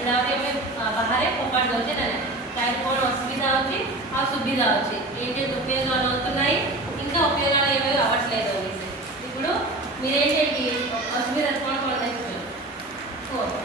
ସେଟା ଗୋଟେ ଆମେ ବାହାରେ ଫୋପାଡ଼ି ଦେଉଛେ ନା ତାହେଲେ କ'ଣ ଅସୁବିଧା ହେଉଛି ଆଉ ସୁବିଧା ଅଛି ఏంటి ఉపయోగాలు అవుతున్నాయి ఇంకా ఉపయోగాలు ఏమేమి అవ్వట్లేదు ఇప్పుడు మీరేంటి అసువిధ କ'ଣ କ'ଣ ଦେଖୁଛନ୍ତି କୁହ